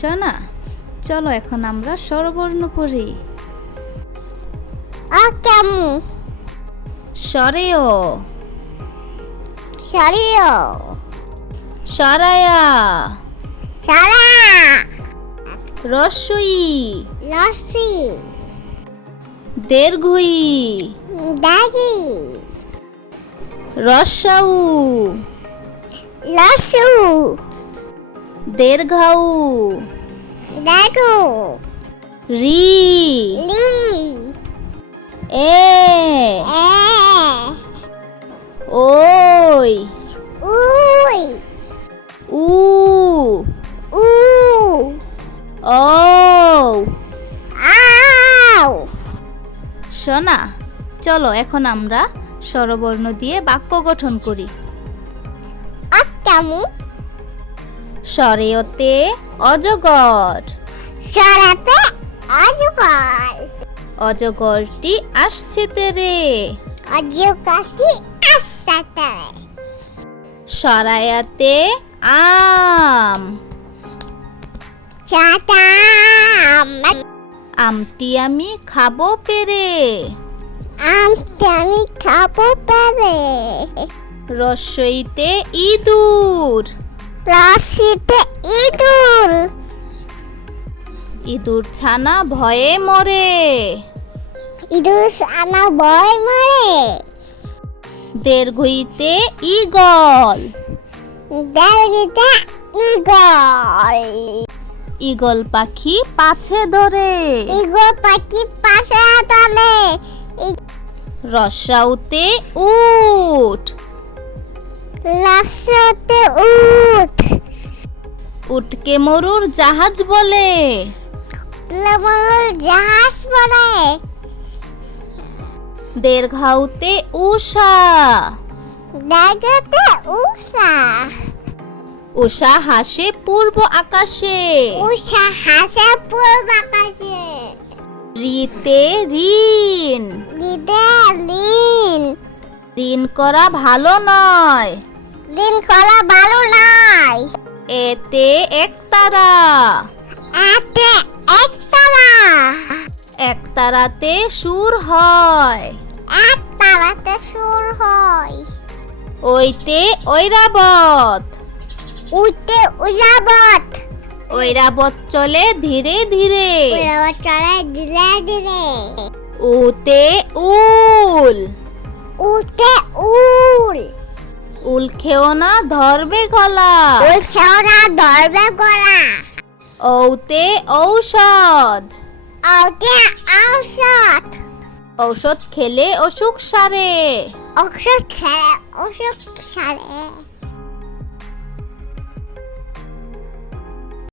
শোনা, চলো এখন আমরা স্বরবর্ণ পড়ি। কেমন স্বরেয়, সরিয় সরায়া, সারা রস্বই, লস্যি দীর্ঘই, দাগি রস্যাউ, লসু দীর্ঘাউ, দাগু রি, লি এ, এ ওই, উই উ, উ ও। আও শোনা, চলো এখন আমরা স্বরবর্ণ দিয়ে বাক্য গঠন করি। কেমন স্বরেয়তে অজগর, সরাতে অজগর অজগরটি আসছে তেরে। অজগরটি আসতে সরায়াতে আম, চাতাম আমটি আমি খাবো পেরে। আমটি আমি খাবো পাবে রস্বইতে ইঁদুর, লস্যিতে ইঁদুর ইঁদুর ছানা ভয়ে মরে। ইঁদুর আনা বয় মারে দীর্ঘইতে ঈগল, দেড়িতে ইগল ঈগল পাখি পাছে ধরে। ইগল পাখি পাশে তলে রস্যাউতে উট, লস্যতে উট উটকে মরুর জাহাজ বলে। লেমনুল জাহাজ বলে দীর্ঘাউতে উষা, দেড়িতে উষা উষা হাসে পূর্ব আকাশে। উষা হাসে পূর্ব আকাশে রিতে ঋণ, দিদে লিন ঋণ করা ভালো নয়। দিন করা ভালো নয় এতে একতারা, এতে একতলা একতারাতে সুর হয়। একতলাতে সুর হয় ওইতে ঐরাবত, উঠতে উলাবত ঐরাবত চলে ধীরে ধীরে। উলাবত চলে দিলে দিলে উতে উল, উঠতে উল উল খেও না ধরবে গলা। উল খেওনা ধরবে গলা ঔতে ঔষধ, ওতে ঔষধ ঔষধ খেলে অসুখ সারে। ওষুধ খেলে অসুখ সারে